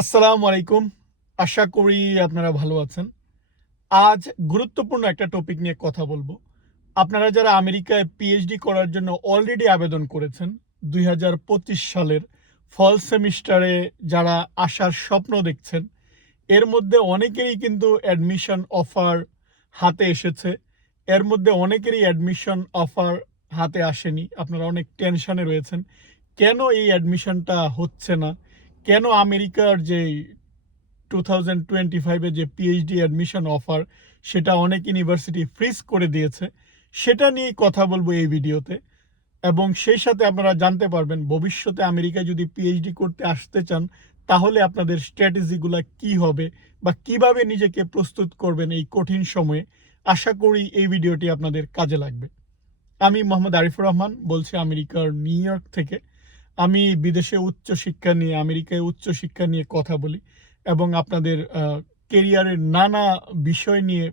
আসসালামু আলাইকুম। আশা করি আপনারা ভালো আছেন। আজ গুরুত্বপূর্ণ একটা টপিক নিয়ে কথা বলব। আপনারা যারা আমেরিকায় পিএইচডি করার জন্য অলরেডি আবেদন করেছেন, দুই হাজার পঁচিশ সালের ফল সেমিস্টারে যারা আসার স্বপ্ন দেখছেন, এর মধ্যে অনেকেরই কিন্তু অ্যাডমিশন অফার হাতে এসেছে। এর মধ্যে অনেকেরই অ্যাডমিশন অফার হাতে আসেনি। আপনারা অনেক টেনশনে রয়েছেন। কেন এই অ্যাডমিশনটা হচ্ছে না? কেন আমেরিকার যে টু থাউজেন্ড টোয়েন্টি ফাইভে যে পিএইচডি অ্যাডমিশন অফার সেটা অনেক ইউনিভার্সিটি ফ্রিজ করে দিয়েছে, সেটা নিয়ে কথা বলব এই ভিডিওতে। এবং সেই সাথে আপনারা জানতে পারবেন, ভবিষ্যতে আমেরিকায় যদি পিএইচডি করতে আসতে চান, তাহলে আপনাদের স্ট্র্যাটেজিগুলো কি হবে বা কীভাবে নিজেকে প্রস্তুত করবেন এই কঠিন সময়ে, আশা করি এই ভিডিওটি আপনাদের কাজে লাগবে। আমি মোহাম্মদ আরিফুর রহমান, বলছি আমেরিকার নিউ ইয়র্ক থেকে। আমি বিদেশে উচ্চ শিক্ষা নিয়ে, আমেরিকায় উচ্চ শিক্ষা নিয়ে কথা বলি এবং আপনাদের কেরিয়ারের নানা বিষয় নিয়ে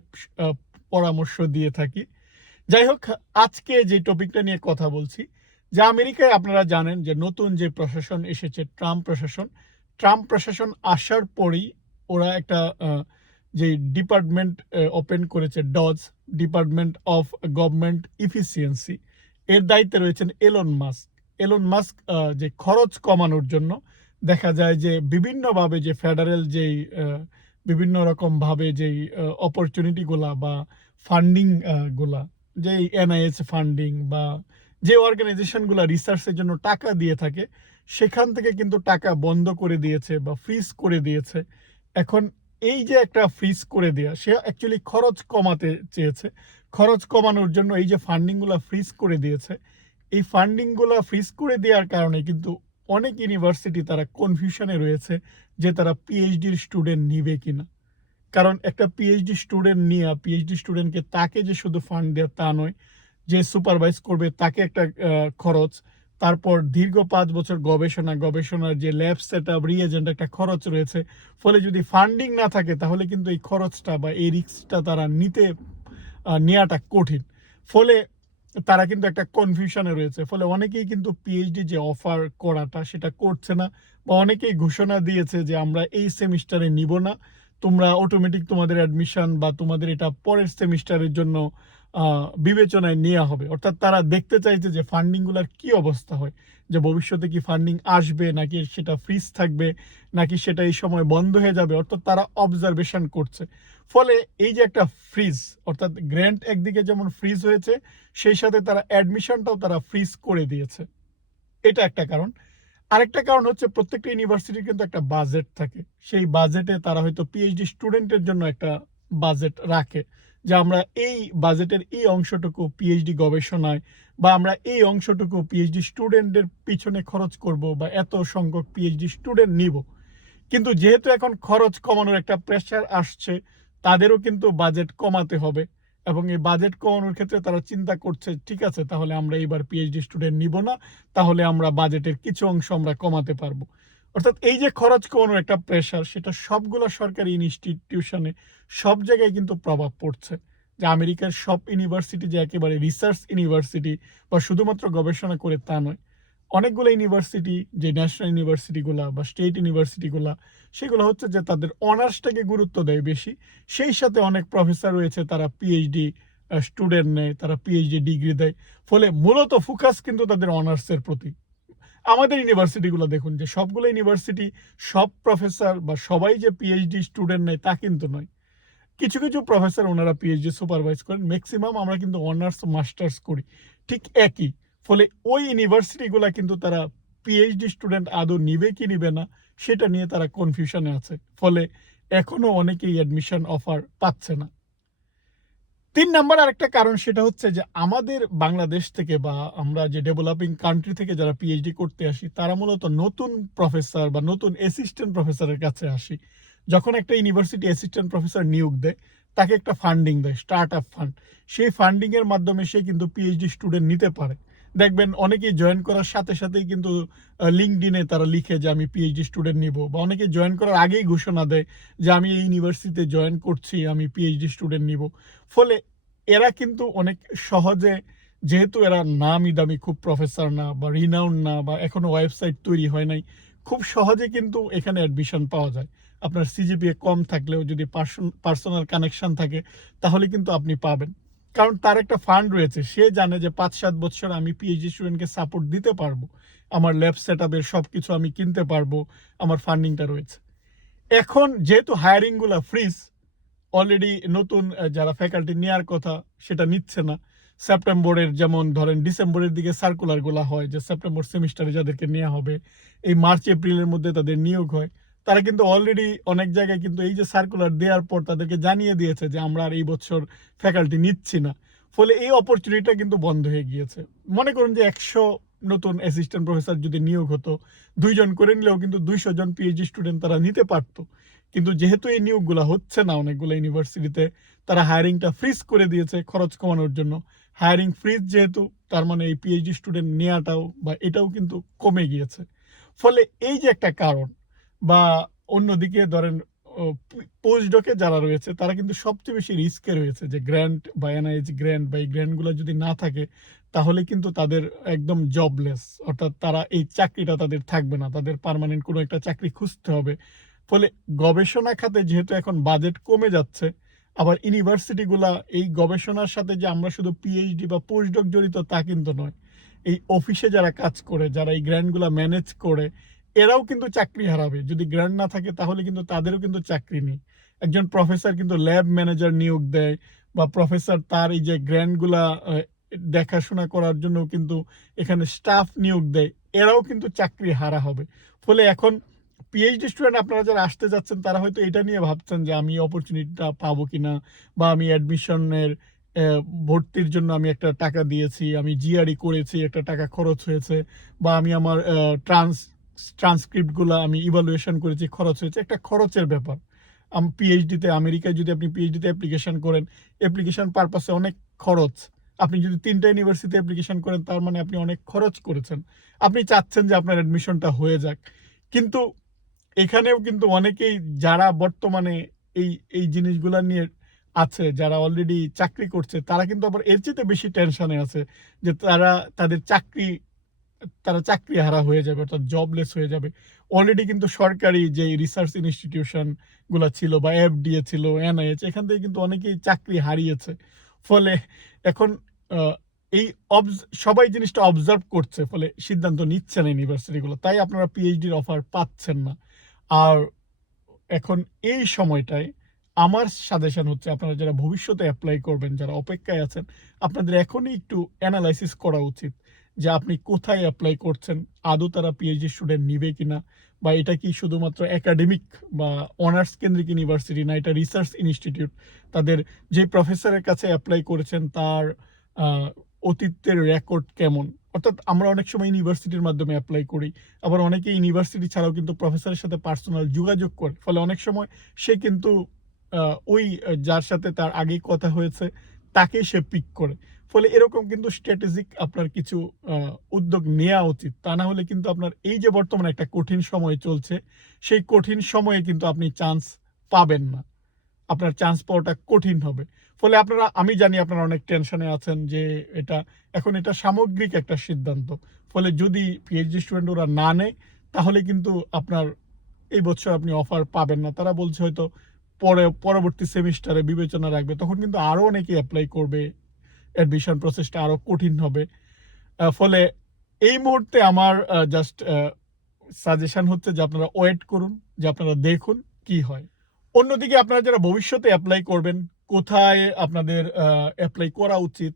পরামর্শ দিয়ে থাকি। যাই হোক, আজকে যে টপিকটা নিয়ে কথা বলছি, যে আমেরিকায় আপনারা জানেন যে নতুন যে প্রশাসন এসেছে, ট্রাম্প প্রশাসন ট্রাম্প প্রশাসন আসার পরেই ওরা একটা যে ডিপার্টমেন্ট ওপেন করেছে, DOGE, department of government efficiency. এর দায়িত্বে রয়েছেন এলন মাস্ক। এলন মাস্ক যে খরচ কমানোর জন্য দেখা যায় যে বিভিন্নভাবে যে ফেডারেল যেই বিভিন্ন রকমভাবে যেই অপরচুনিটিগুলা বা ফান্ডিংগুলা, যেই এনআইএস ফান্ডিং বা যে অর্গানাইজেশনগুলো রিসার্চের জন্য টাকা দিয়ে থাকে, সেখান থেকে কিন্তু টাকা বন্ধ করে দিয়েছে বা ফ্রিজ করে দিয়েছে। এখন এই যে একটা ফ্রিজ করে দেওয়া সে অ্যাকচুয়ালি খরচ কমাতে চেয়েছে। খরচ কমানোর জন্য এই যে ফান্ডিংগুলো ফ্রিজ করে দিয়েছে এই ফান্ডিংগুলো ফ্রিজ করে দেওয়ার কারণে কিন্তু অনেক ইউনিভার্সিটি তারা কনফিউশনে রয়েছে যে তারা পিএইচডির স্টুডেন্ট নিবে কিনা। কারণ একটা পিএইচডি স্টুডেন্ট নিয়ে পিএইচডি স্টুডেন্টকে তাকে যে শুধু ফান্ড দেওয়া তা নয়, যে সুপারভাইজ করবে তাকে একটা খরচ, তারপর দীর্ঘ পাঁচ বছর গবেষণা, গবেষণার যে ল্যাব সেট আপ রিএজেন্ট একটা খরচ রয়েছে, ফলে যদি ফান্ডিং না থাকে তাহলে কিন্তু এই খরচটা বা এই রিস্কটা তারা নিতে নেওয়াটা কঠিন। ফলে তারা কিন্তু একটা কনফিউশনে রয়েছে। ফলে অনেকেই কিন্তু পিএইচডি যে অফার করাটা সেটা করছে না বা অনেকেই ঘোষণা দিয়েছে যে আমরা এই সেমিস্টারে নিব না। তোমরা অটোমেটিক তোমাদের অ্যাডমিশন বা তোমাদের এটা পরের সেমিস্টারের জন্য বিবেচনায় নেওয়া হবে। অর্থাৎ তারা দেখতে চাইছে যে ফান্ডিংগুলোর কি অবস্থা হয়? যে ভবিষ্যতে কি ফান্ডিং আসবে নাকি সেটা ফ্রিজ থাকবে নাকি সেটা এই সময় বন্ধ হয়ে যাবে? অর্থাৎ তারা অবজারভেশন করছে। ফলে এই যে একটা ফ্রিজ অর্থাৎ গ্র্যান্ট একদিকে যেমন ফ্রিজ হয়েছে, সেই সাথে তারা অ্যাডমিশনটাও তারা ফ্রিজ করে দিয়েছে। এটা একটা কারণ। আরেকটা কারণ হচ্ছে প্রত্যেকটা ইউনিভার্সিটির কিন্তু একটা বাজেট থাকে। সেই বাজেটে তারা হয়তো পিএইচডি স্টুডেন্টের জন্য একটা বাজেট রাখে। যে আমরা এই বাজেটের এই অংশটুকু পিএইচডি গবেষণায় বা আমরা এই অংশটুকু পিএইচডি স্টুডেন্টদের পিছনে খরচ করব বা এত সংখ্যক পিএইচডি স্টুডেন্ট নিব। কিন্তু যেহেতু এখন খরচ কমানোর একটা প্রেশার আসছে তাদেরও কিন্তু বাজেট কমাতে হবে এবং এই বাজেট কমানোর ক্ষেত্রে তারা চিন্তা করছে, ঠিক আছে, তাহলে আমরা এবার পিএইচডি স্টুডেন্ট নিব না, তাহলে আমরা বাজেটের কিছু অংশ আমরা কমাতে পারব। অর্থাৎ এই যে খরচ কমানোর একটা প্রেশার সেটা সবগুলো সরকারি ইনস্টিটিউশনে সব জায়গায় কিন্তু প্রভাব পড়ছে। যে আমেরিকার সব ইউনিভার্সিটি যে একেবারে রিসার্চ ইউনিভার্সিটি বা শুধুমাত্র গবেষণা করে তা নয়। অনেকগুলো ইউনিভার্সিটি, যে ন্যাশনাল ইউনিভার্সিটিগুলা বা স্টেট ইউনিভার্সিটিগুলা, সেগুলো হচ্ছে যে তাদের অনার্সটাকে গুরুত্ব দেয় বেশি। সেই সাথে অনেক প্রফেসর রয়েছে, তারা পিএইচডি স্টুডেন্ট নেয়, তারা পিএইচডি ডিগ্রি দেয়। ফলে মূলত ফোকাস কিন্তু তাদের অনার্সের প্রতি। আমাদের ইউনিভার্সিটিগুলো দেখুন, যে সবগুলো ইউনিভার্সিটি সব প্রফেসর বা সবাই যে পিএইচডি স্টুডেন্ট নেয় তা কিন্তু নয়। কিছু কিছু প্রফেসর ওনারা পিএইচডি সুপারভাইজ করেন। ম্যাক্সিমাম আমরা কিন্তু অনার্স মাস্টার্স করি। ঠিক একই। ফলে ওই ইউনিভার্সিটিগুলো কিন্তু তারা পিএইচডি স্টুডেন্ট আদৌ নিবে কি নিবে না, সেটা নিয়ে তারা কনফিউশনে আছে। ফলে এখনও অনেকেই অ্যাডমিশন অফার পাচ্ছে না। তিন নাম্বার আরেকটা কারণ সেটা হচ্ছে যে আমাদের বাংলাদেশ থেকে বা আমরা যে ডেভেলপিং কান্ট্রি থেকে যারা পিএইচডি করতে আসি, তারা মূলত নতুন প্রফেসর বা নতুন অ্যাসিস্ট্যান্ট প্রফেসরের কাছে আসি। যখন একটা ইউনিভার্সিটি অ্যাসিস্ট্যান্ট প্রফেসর নিয়োগ দেয়, তাকে একটা ফান্ডিং দেয় স্টার্ট আপ ফান্ড সেই ফান্ডিংয়ের মাধ্যমে সে কিন্তু পিএইচডি স্টুডেন্ট নিতে পারে। দেখবেন অনেকেই জয়েন করার সাথে সাথেই কিন্তু লিঙ্কডিনে তারা লিখে যে আমি পিএইচডি স্টুডেন্ট নিব বা অনেকে জয়েন করার আগেই ঘোষণা দেয় যে আমি এই ইউনিভার্সিটিতে জয়েন করছি, আমি পিএইচডি স্টুডেন্ট নিব। ফলে এরা কিন্তু অনেক সহজে, যেহেতু এরা নামি দামি, খুব প্রফেসর না বা রিনাউন্ড না বা এখনও ওয়েবসাইট তৈরি হয় নাই, খুব সহজে কিন্তু এখানে অ্যাডমিশন পাওয়া যায়। আপনার সিজিপিএ কম থাকলেও যদি পার্সোনাল কানেকশন থাকে, তাহলে কিন্তু আপনি পাবেন। কারণ তার একটা ফান্ড রয়েছে। সে জানে যে পাঁচ সাত বছর আমি পিএইচডি স্টুডেন্টকে সাপোর্ট দিতে পারব। আমার ল্যাব সেট আপের সব কিছু আমি কিনতে পারব। আমার ফান্ডিংটা রয়েছে। এখন যেহেতু হায়ারিংগুলো ফ্রিজ অলরেডি নতুন যারা ফ্যাকাল্টি নেওয়ার কথা, সেটা নিচ্ছে না। সেপ্টেম্বরের যেমন ধরেন ডিসেম্বরের দিকে সার্কুলারগুলো হয়, যে সেপ্টেম্বর সেমিস্টারে যাদেরকে নেওয়া হবে, এই মার্চ, এপ্রিলের মধ্যে তাদের নিয়োগ হয়। তারা কিন্তু অলরেডি অনেক জায়গায় কিন্তু এই যে সার্কুলার দেওয়ার পর তাদেরকে জানিয়ে দিয়েছে যে আমরা আর এই বছর ফ্যাকাল্টি নিচ্ছি না। ফলে এই অপরচুনিটিটা কিন্তু বন্ধ হয়ে গিয়েছে। মনে করুন যে একশো নতুন অ্যাসিস্ট্যান্ট প্রফেসর যদি নিয়োগ হতো, দুইজন করে নিলেও কিন্তু দুইশো জন পিএইচডি স্টুডেন্ট তারা নিতে পারতো। কিন্তু যেহেতু এই নিয়োগগুলো হচ্ছে না, অনেকগুলো ইউনিভার্সিটিতে তারা হায়ারিংটা ফ্রিজ করে দিয়েছে খরচ কমানোর জন্য। হায়ারিং ফ্রিজ যেহেতু, তার মানে এই পিএইচডি স্টুডেন্ট নেওয়াটাও বা এটাও কিন্তু কমে গিয়েছে। ফলে এই যে একটা কারণ বা অন্যদিকে ধরেন পোস্টডকে যারা রয়েছে, তারা কিন্তু সবচেয়ে বেশি রিস্কে রয়েছে যে গ্র্যান্ট বা এনআইএইচ গ্র্যান্ট বা এই গ্র্যান্টগুলো যদি না থাকে, তাহলে কিন্তু তাদের একদম জবলেস অর্থাৎ তারা এই চাকরিটা তাদের থাকবে না, তাদের পার্মানেন্ট কোনো একটা চাকরি খুঁজতে হবে। ফলে গবেষণা খাতে যেহেতু এখন বাজেট কমে যাচ্ছে, আবার ইউনিভার্সিটিগুলা এই গবেষণার সাথে যে আমরা শুধু পিএইচডি বা পোস্টডক জড়িত তা কিন্তু নয়, এই অফিসে যারা কাজ করে, যারা এই গ্র্যান্টগুলো ম্যানেজ করে এরাও কিন্তু চাকরি হারাবে। যদি গ্র্যান্ট না থাকে তাহলে কিন্তু তাদেরও কিন্তু চাকরি নেই। একজন প্রফেসর কিন্তু ল্যাব ম্যানেজার নিয়োগ দেয় বা প্রফেসর তার এই যে গ্র্যান্টগুলা আহ, দেখাশোনা করার জন্য কিন্তু এখানে স্টাফ নিয়োগ দেয় এরাও কিন্তু চাকরি হারা হবে। ফলে এখন পিএইচডি স্টুডেন্ট আপনারা যারা আসতে যাচ্ছেন তারা হয়তো এটা নিয়ে ভাবছেন যে আমি অপরচুনিটিটা পাবো কিনা বা আমি অ্যাডমিশনের ভর্তির জন্য আমি একটা টাকা দিয়েছি আমি জিআরই করেছি একটা টাকা খরচ হয়েছে বা আমি আমার ট্রান্স ট্রান্সক্রিপ্টগুলো আমি ইভালুয়েশন করেছি, খরচ হয়েছে। একটা খরচের ব্যাপার। আমি পিএইচডিতে আমেরিকায় যদি আপনি পিএইচডিতে অ্যাপ্লিকেশন করেন অ্যাপ্লিকেশন পারপাসে অনেক খরচ। আপনি যদি তিনটা ইউনিভার্সিটি অ্যাপ্লিকেশন করেন, তার মানে আপনি অনেক খরচ করেছেন। আপনি চাচ্ছেন যে আপনার অ্যাডমিশনটা হয়ে যাক। কিন্তু এখানেও কিন্তু অনেকেই যারা বর্তমানে এই এই জিনিসগুলা নিয়ে আছে, যারা অলরেডি চাকরি করছে, তারা কিন্তু আবার এর চেয়ে বেশি টেনশনে আছে যে তারা তাদের চাকরি তারা চাকরি হারা হয়ে যাবে, অর্থাৎ জবলেস হয়ে যাবে। অলরেডি কিন্তু সরকারি যে রিসার্চ ইনস্টিটিউশনগুলা ছিল বা এফডিএ ছিল এনআইএচ এখান থেকে কিন্তু অনেকেই চাকরি হারিয়েছে। ফলে এখন এই obs- সবাই জিনিসটা অবজার্ভ করছে, ফলে সিদ্ধান্ত নিচ্ছে না ইউনিভার্সিটিগুলো তাই আপনারা পিএইচডির অফার পাচ্ছেন না। আর এখন এই সময়টায় আমার সাজেশন হচ্ছে, আপনারা যারা ভবিষ্যতে অ্যাপ্লাই করবেন, যারা অপেক্ষায় আছেন, আপনাদের এখনই একটু অ্যানালাইসিস করা উচিত। যে আপনি কোথায় অ্যাপ্লাই করছেন, আদৌ তারা পিএইচডি স্টুডেন্ট নিবে কিনা, বা এটা কি শুধুমাত্র একাডেমিক বা অনার্স কেন্দ্রিক ইউনিভার্সিটি না, এটা রিসার্চ ইনস্টিটিউট তাদের যে প্রফেসরের কাছে অ্যাপ্লাই করেছেন তার অতীতের রেকর্ড কেমন? অর্থাৎ আমরা অনেক সময় ইউনিভার্সিটির মাধ্যমে অ্যাপ্লাই করি, আবার অনেকে ইউনিভার্সিটি ছাড়াও কিন্তু প্রফেসরের সাথে পার্সোনাল যোগাযোগ করে, ফলে অনেক সময় সে কিন্তু ওই, যার সাথে তার আগেই কথা হয়েছে, তাকে সে পিক করে। ফলে এরকম কিন্তু স্ট্র্যাটেজিক আপনার কিছু উদ্যোগ নেওয়া উচিত। তা না হলে কিন্তু আপনার এই যে বর্তমানে একটা কঠিন সময় চলছে, সেই কঠিন সময়ে কিন্তু আপনি চান্স পাবেন না। আপনার চান্স পাওয়াটা কঠিন হবে। ফলে আপনারা, আমি জানি আপনারা অনেক টেনশনে আছেন যে এটা, এখন এটা সামগ্রিক একটা সিদ্ধান্ত। ফলে যদি পিএইচডি স্টুডেন্ট ওরা না নেয়, তাহলে কিন্তু আপনার এই বছর আপনি অফার পাবেন না। তারা বলছে হয়তো পরে, পরবর্তী সেমিস্টারে বিবেচনা রাখবে, তখন কিন্তু আরও অনেকে অ্যাপ্লাই করবে। অ্যাডমিশন প্রসেসটা আরও কঠিন হবে। ফলে এই মুহূর্তে আমার জাস্ট সাজেশন হচ্ছে যে আপনারা ওয়েট করুন, যে আপনারা দেখুন কি হয়। অন্যদিকে আপনারা যারা ভবিষ্যতে অ্যাপ্লাই করবেন কোথায় আপনাদের অ্যাপ্লাই করা উচিত,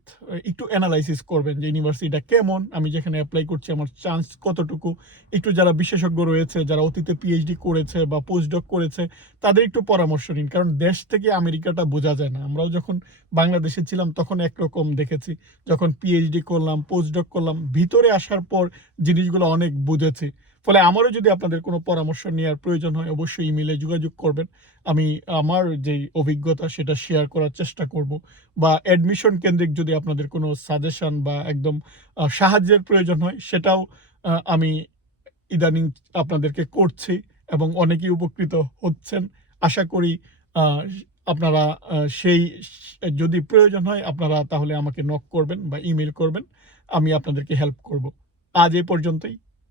একটু অ্যানালাইসিস করবেন যে ইউনিভার্সিটিটা কেমন। আমি যেখানে অ্যাপ্লাই করছি, আমার চান্স কতটুকু। একটু যারা বিশেষজ্ঞ রয়েছে, যারা অতীতে পিএইচডি করেছে বা পোস্টডক করেছে, তাদের একটু পরামর্শ নিন। কারণ দেশ থেকে আমেরিকাটা বোঝা যায় না। আমরাও যখন বাংলাদেশে ছিলাম, তখন একরকম দেখেছি, যখন পিএইচডি করলাম পোস্টডক করলাম, ভিতরে আসার পর জিনিসগুলো অনেক বুঝেছি। ফলে আমারও যদি আপনাদের কোনো পরামর্শ নেওয়ার প্রয়োজন হয়, অবশ্যই ইমেলে যোগাযোগ করবেন। আমি আমার যে অভিজ্ঞতা, সেটা শেয়ার করার চেষ্টা করব। বা অ্যাডমিশন কেন্দ্রিক যদি আপনাদের কোনো সাজেশন বা একদম সাহায্যের প্রয়োজন হয়, সেটাও আমি ইদানিং আপনাদেরকে করছি এবং অনেকেই উপকৃত হচ্ছেন। আশা করি আপনারা সেই, যদি প্রয়োজন হয়, আপনারা তাহলে আমাকে নক করবেন বা ইমেল করবেন। আমি আপনাদেরকে হেল্প করব। আজ এ পর্যন্তই।